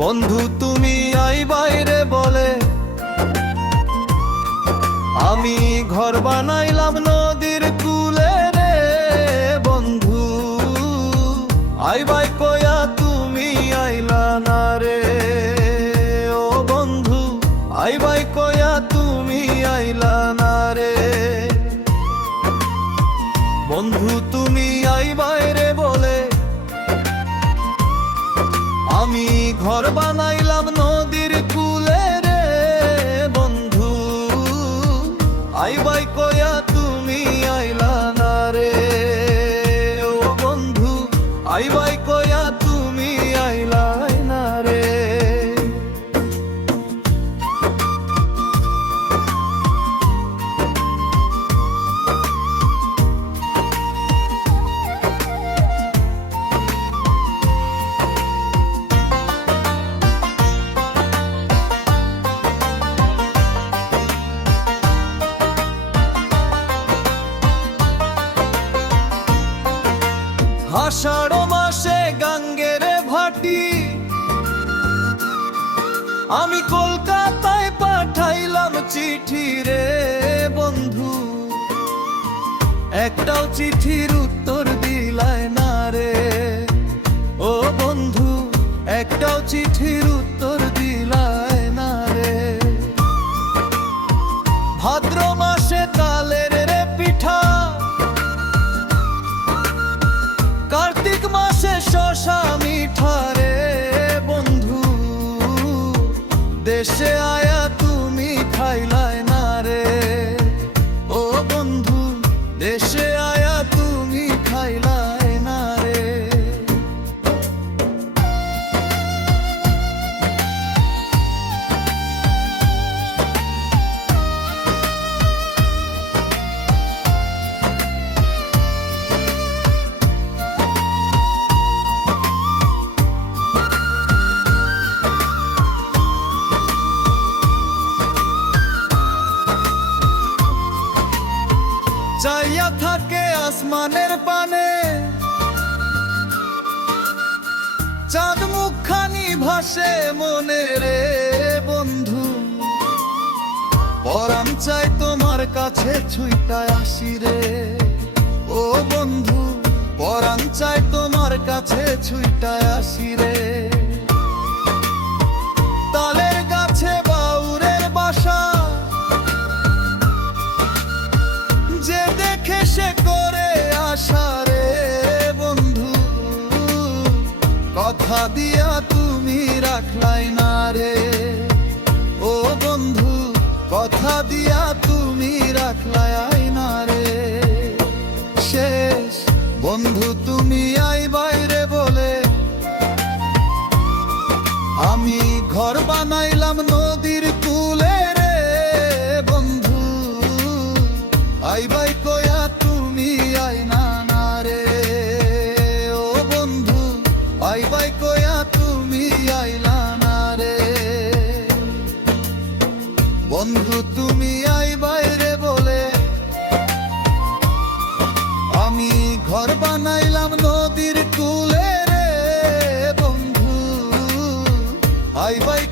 বন্ধু তুমি আই বাইরে বলে আমি ঘর বানাইলাম নদীর কূলে রে বন্ধু। আই বাই কয়া তুমি আইলা না রে ও বন্ধু, আই বাই কয়া তুমি আইলা না রে বন্ধু। তুমি আই বাইরে বলে আমি ঘর বানাইলাম নদীর কূলে রে বন্ধু। আই বাই কয়া তুমি আইলা না রে ও বন্ধু, আই বাই কয়া তুমি আইলাই না রে। আষাঢ় মাসে গাঙ্গের ভাটি আমি কলকাতায় পাঠাইলাম চিঠি রে বন্ধু। একটাও চিঠির উত্তর দিলাই না রে ও বন্ধু, একটাও চিঠির উত্তর দিলাই না রে। ভাদ্র মাসে তালের রে পিঠা, কার্তিক মাসে শশা মিঠা রে বন্ধু। দেশে আয়া তুমি খাইলাই না রে ও বন্ধু, দেশে আয়া তুমি খাইলাই না রে। চাইয়া থাকে আসমানের পানে চাঁদ মুখখানি ভাসে মনে রে বন্ধু। পরাণ চাই তোমার কাছে ছুইটায় আসি রে ও বন্ধু, পরাণ চাই তোমার কাছে ছুইটায় আসি রে। তালের গাছে বাউরের বাসা যে দেখে সে করে আশা রে বন্ধু। কথা দিয়া তুমি রাখলাই না রে ও বন্ধু, কথা দিয়া তুমি রাখলাই না রে। শেষ বন্ধু তুমি আই বাইরে বলে আমি ঘর বানাইলাম নদীর কূলে রে বন্ধু। আই বাই কয়া তুমি আইনা না রে ও বন্ধু, আই বাই কয়া তুমি আইলা না রে বন্ধু। তুমি আই বাইরে বলে আমি ঘর বানাইলাম নদীর কূলে রে বন্ধু। I by